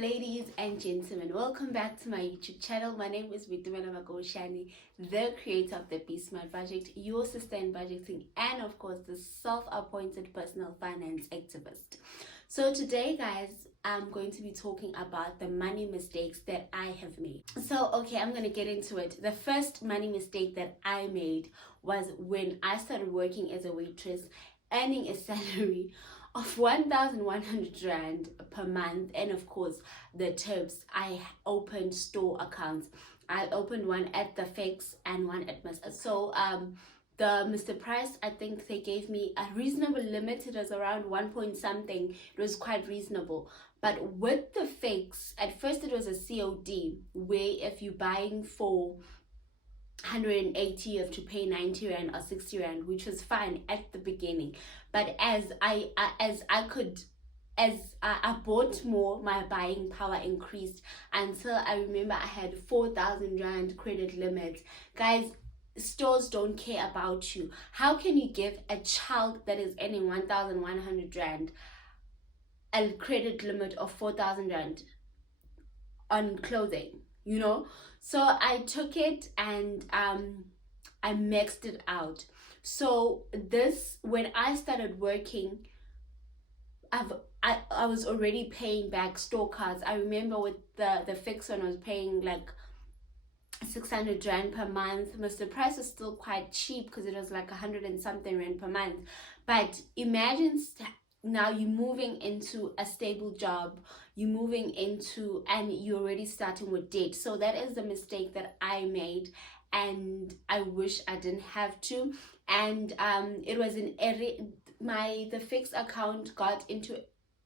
Ladies and gentlemen, welcome back to my YouTube channel. My name is Vitumela Magoshani, the creator of the Be Smart Budget, your sister in budgeting, and of course the self-appointed personal finance activist. So today, guys, I'm going to be talking about the money mistakes that I have made. So I'm going to get into it. The first money mistake that I made was when I started working as a waitress, earning a salary of 1,100 Rand per month, and of course the tips. I opened store accounts. I opened one at the Fix and one at Mr. The Mr. Price, I think they gave me a reasonable limit. It was around 1 point something. It was quite reasonable. But with the Fix, at first it was a COD, where if you're buying for 180, you have to pay 90 Rand or 60 Rand, which was fine at the beginning. But as I bought more, my buying power increased until I remember I had 4,000 Rand credit limit. Guys, stores don't care about you. How can you give a child that is earning 1,100 Rand a credit limit of 4,000 Rand on clothing, So I took it and I maxed it out. So when I started working, I was already paying back store cards. I remember with the Fix one, I was paying like 600 Rand per month. Mr. Price was still quite cheap because it was like 100 and something Rand per month. But imagine now you're moving into a stable job, and you're already starting with debt. So that is the mistake that I made, and I wish I didn't have to. And it was the Fixed account got into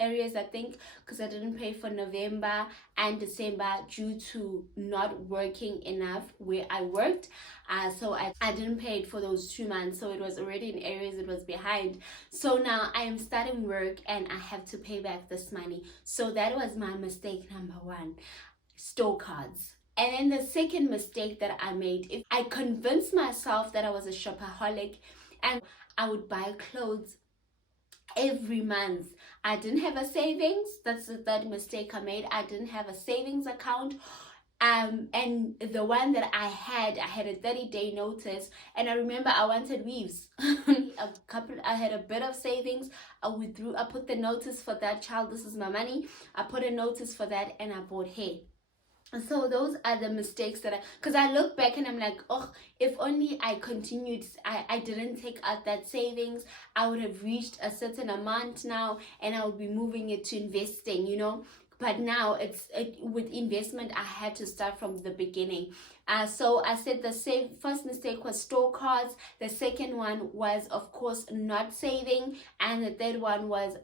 areas, I think, because I didn't pay for November and December due to not working enough where I worked. So I didn't pay it for those 2 months. So it was already in areas it was behind. So now I am starting work and I have to pay back this money. So that was my mistake number one, store cards. And then the second mistake that I made, if I convinced myself that I was a shopaholic and I would buy clothes every month. I didn't have a savings. That's the third mistake I made. I didn't have a savings account. And the one that I had a 30-day notice, and I remember I wanted weaves. I had a bit of savings. I put the notice for that child. This is my money. I put a notice for that and I bought hair. So those are the mistakes because I look back and I'm like, if only I continued, I didn't take out that savings, I would have reached a certain amount now and I would be moving it to investing, But now with investment, I had to start from the beginning. So I said the first mistake was store cards. The second one was, of course, not saving. And the third one was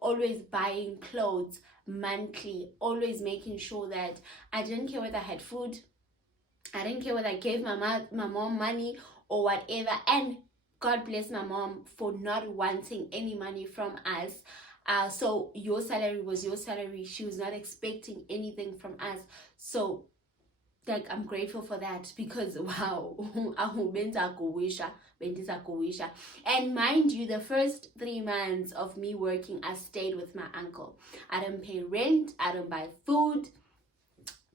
always buying clothes monthly, always making sure that I didn't care whether I had food. I didn't care whether I gave my mom money or whatever. And God bless my mom for not wanting any money from us. So your salary was your salary. She was not expecting anything from us. So I'm grateful for that, because wow, and mind you, the first 3 months of me working, I stayed with my uncle. I didn't pay rent, I didn't buy food.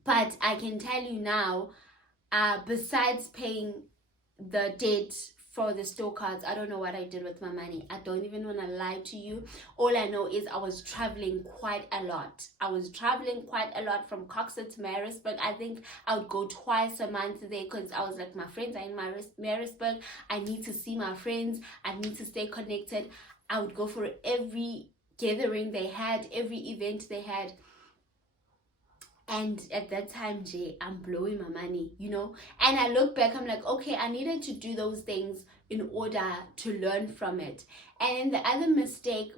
But I can tell you now, besides paying the debt for the store cards, I don't know what I did with my money. I don't even want to lie to you. All I know is I was traveling quite a lot. From Coxsackie to Maritzburg. I think I would go twice a month there because I was like, my friends are in Maritzburg. I need to see my friends. I need to stay connected. I would go for every gathering they had, every event they had. And at that time, I'm blowing my money, And I look back, I'm like, okay, I needed to do those things in order to learn from it. And then the other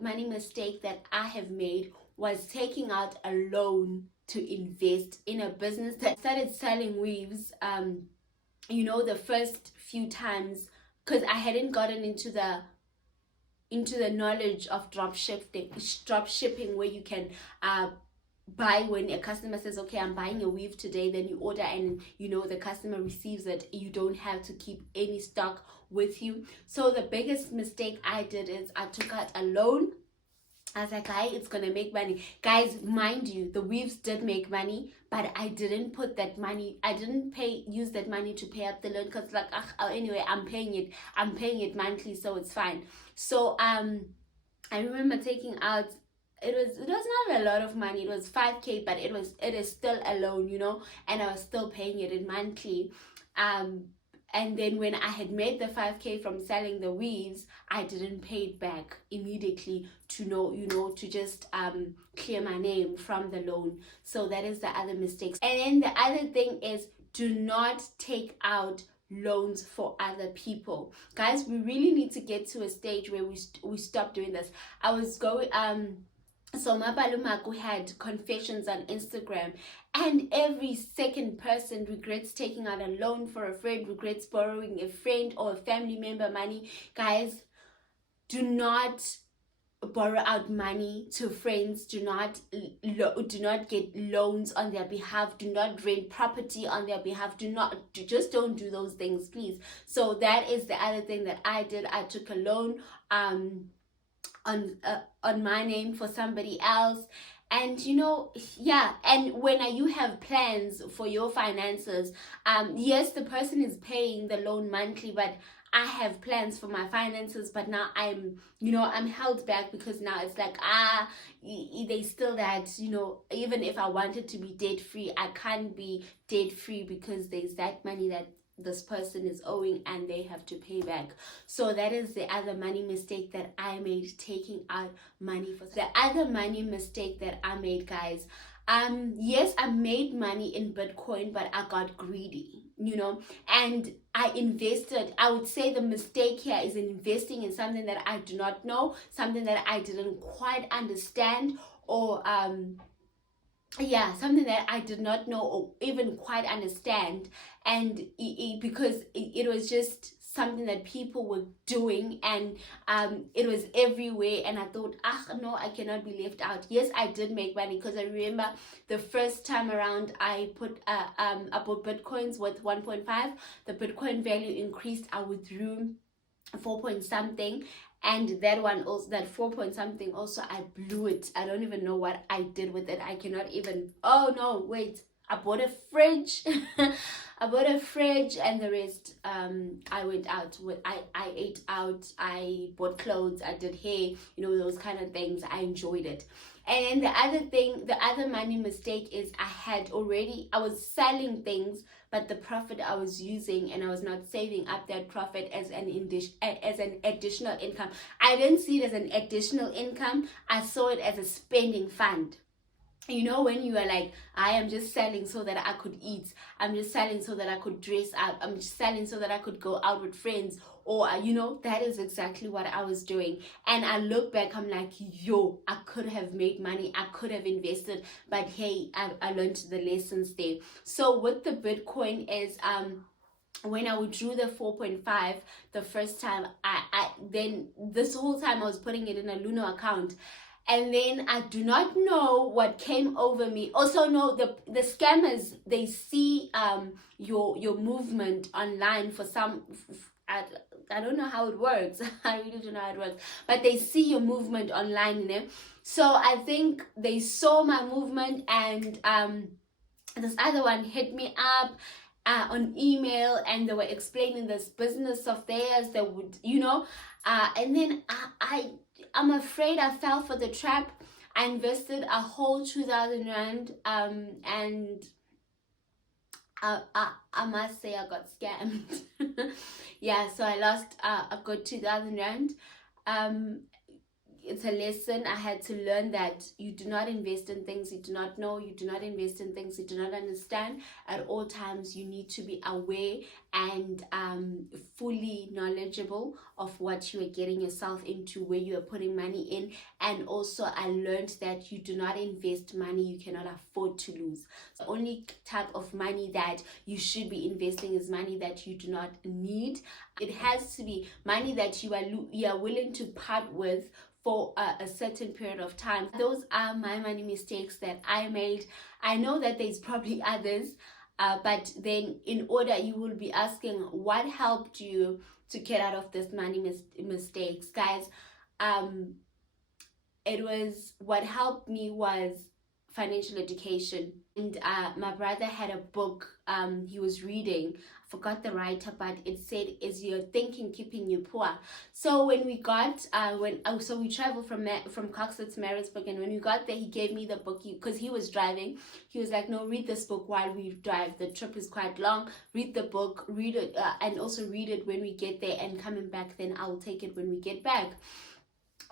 money mistake that I have made was taking out a loan to invest in a business that started selling weaves. The first few times, because I hadn't gotten into the knowledge of drop shipping, where you can buy when a customer says, okay, I'm buying a weave today, then you order and the customer receives it. You don't have to keep any stock with you. So the biggest mistake I did is I took out a loan I was like, "Hi, it's gonna make money." Guys, mind you, the weaves did make money, but I didn't put that money, I didn't use that money to pay up the loan, because like, anyway, I'm paying it monthly, so it's fine. So I remember taking out, it was not a lot of money, it was 5k, but it is still a loan, and I was still paying it in monthly. And then when I had made the 5k from selling the weaves, I didn't pay it back immediately to just clear my name from the loan. So that is the other mistake. And then the other thing is, do not take out loans for other people. Guys, we really need to get to a stage where we stop doing this. I was going so Mabalumaku had confessions on Instagram, and every second person regrets taking out a loan for a friend, regrets borrowing a friend or a family member money. Guys, do not borrow out money to friends. Do not get loans on their behalf. Do not rent property on their behalf. Just don't do those things, please. So that is the other thing that I did. I took a loan on my name for somebody else. And and when you have plans for your finances, yes, the person is paying the loan monthly, but I have plans for my finances, but now I'm held back, because now it's like, they still that, even if I wanted to be debt free, I can't be debt free, because there's that money that this person is owing and they have to pay back. So that is the other money mistake that I made, taking out money for the other money mistake that I made, guys. Yes, I made money in Bitcoin, but I got greedy, and I invested. I would say the mistake here is investing in something that I do not know, something that I didn't quite understand, or something that I did not know or even quite understand. And because it was just something that people were doing, and it was everywhere, and I thought, no, I cannot be left out. Yes, I did make money, because I remember the first time around I bought Bitcoins with 1.5. The Bitcoin value increased. I withdrew 4 point something, and that one also, that 4 point something also, I blew it. I don't even know what I did with it. I cannot even, oh no, wait, I bought a fridge. I bought a fridge, and the rest, I went out with, I ate out, I bought clothes, I did hair, those kind of things. I enjoyed it. And then the other money mistake is, I was selling things, but the profit I was using, and I was not saving up that profit as an additional income. I didn't see it as an additional income. I saw it as a spending fund. When you are like, I am just selling so that I could eat, I'm just selling so that I could dress up, I'm just selling so that I could go out with friends, or that is exactly what I was doing. And I look back, I'm like, I could have made money, I could have invested, but hey, I learned the lessons there. So with the Bitcoin is, when I withdrew the 4.5 the first time, I then this whole time I was putting it in a Luno account. And then I do not know what came over me. Also, no, the scammers, they see your movement online for some. I don't know how it works. I really don't know how it works. But they see your movement online, So I think they saw my movement, and this other one hit me up on email, and they were explaining this business of theirs that would, and then I'm afraid I fell for the trap. I invested a whole 2,000 rand, and I must say I got scammed. So I lost a good 2,000 rand. It's a lesson. I had to learn that you do not invest in things you do not know. You do not invest in things you do not understand. At all times, you need to be aware and fully knowledgeable of what you are getting yourself into, where you are putting money in. And also, I learned that you do not invest money you cannot afford to lose. The only type of money that you should be investing is money that you do not need. It has to be money that you are willing to part with for a certain period of time. Those are my money mistakes that I made. I know that there's probably others, but then in order, you will be asking, what helped you to get out of this money mistakes? Guys, what helped me was financial education. And my brother had a book he was reading. I forgot the writer, but it said, "Is your thinking keeping you poor?" So when we got so we traveled from Coxwood to Maritzburg, and when we got there, he gave me the book because he was driving. He was like, "No, read this book while we drive. The trip is quite long. Read the book, read it, and also read it when we get there, and coming back, then I'll take it when we get back."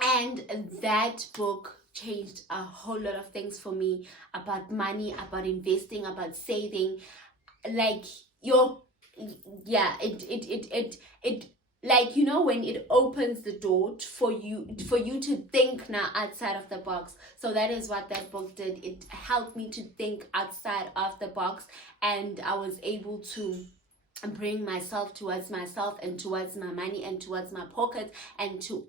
And that book changed a whole lot of things for me about money, about investing, about saving. Like it like, you know, when it opens the door for you to think now outside of the box. So that is what that book did. It helped me to think outside of the box, and I was able to bring myself towards myself and towards my money and towards my pocket, and to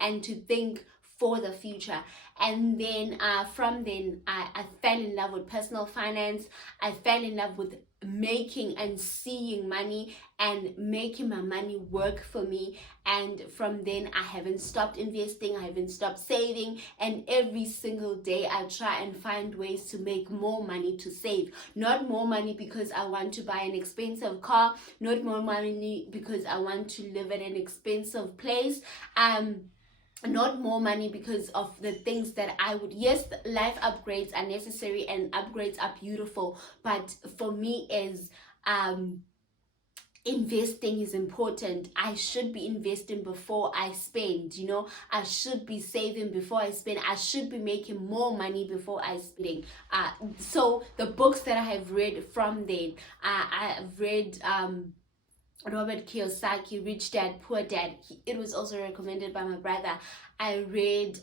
think for the future. And then from then I fell in love with personal finance. I fell in love with making and seeing money and making my money work for me. And from then I haven't stopped investing, I haven't stopped saving, and every single day I try and find ways to make more money to save. Not more money because I want to buy an expensive car, not more money because I want to live in an expensive place, not more money because of the things that I would. Yes, life upgrades are necessary and upgrades are beautiful, but for me is investing is important. I should be investing before I spend, you know. I should be saving before I spend. I should be making more money before I spend. So the books that I have read from then, I've read Robert Kiyosaki, Rich Dad, Poor Dad. It was also recommended by my brother. I read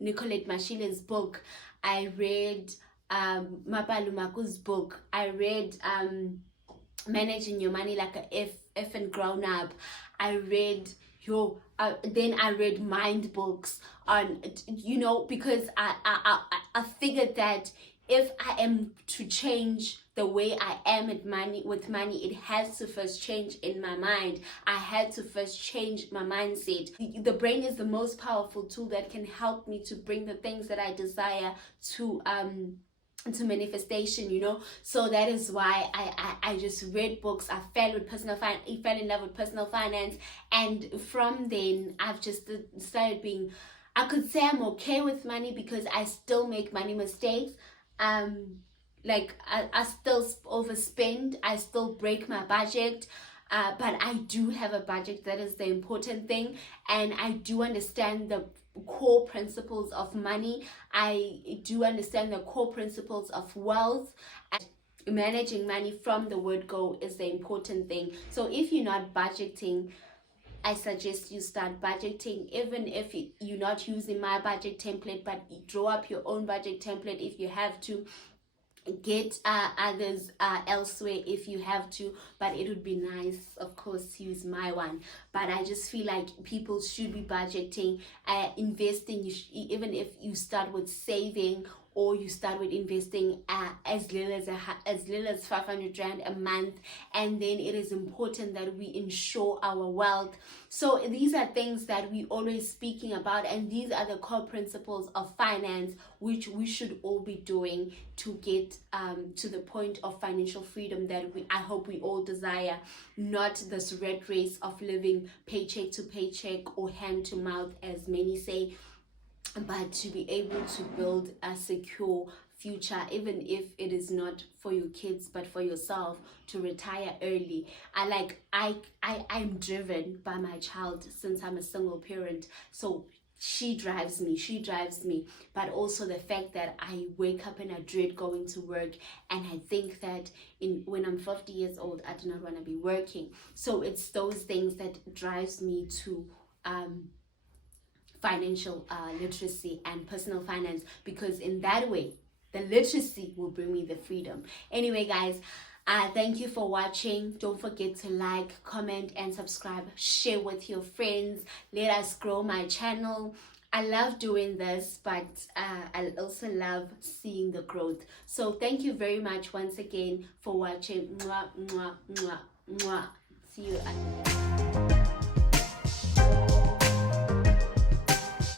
Nicolette Mashile's book. I read Mapalu Maku's book. I read Managing Your Money Like a Effing Grown Up. I read then I read mind books on, you know, because I figured that if I am to change the way I am with money, it has to first change in my mind. I had to first change my mindset. The brain is the most powerful tool that can help me to bring the things that I desire to manifestation, you know. So that is why I just read books. I fell in love with personal finance, and from then I've just started being, I could say I'm okay with money because I still make money mistakes. Like I still overspend, I still break my budget, but I do have a budget. That is the important thing, and I do understand the core principles of money. I do understand the core principles of wealth, and managing money from the word go is the important thing. So if you're not budgeting, I suggest you start budgeting. Even if you're not using my budget template, but draw up your own budget template if you have to. Get others elsewhere if you have to, but it would be nice, of course, to use my one. But I just feel like people should be budgeting, investing. Even if you start with saving, or you start with investing as little as 500 Rand a month, and then it is important that we ensure our wealth. So these are things that we always speaking about, and these are the core principles of finance which we should all be doing to get to the point of financial freedom that I hope we all desire. Not this red race of living paycheck to paycheck or hand to mouth, as many say, but to be able to build a secure future, even if it is not for your kids but for yourself, to retire early. I'm driven by my child since I'm a single parent, so she drives me, but also the fact that I wake up and I dread going to work, and I think that when I'm 50 years old I do not want to be working. So it's those things that drives me to financial literacy and personal finance, because in that way the literacy will bring me the freedom. Anyway guys, thank you for watching. Don't forget to like, comment and subscribe. Share with your friends. Let us grow my channel. I love doing this, but I also love seeing the growth. So thank you very much once again for watching. Mwah, mwah, mwah, mwah. See you again.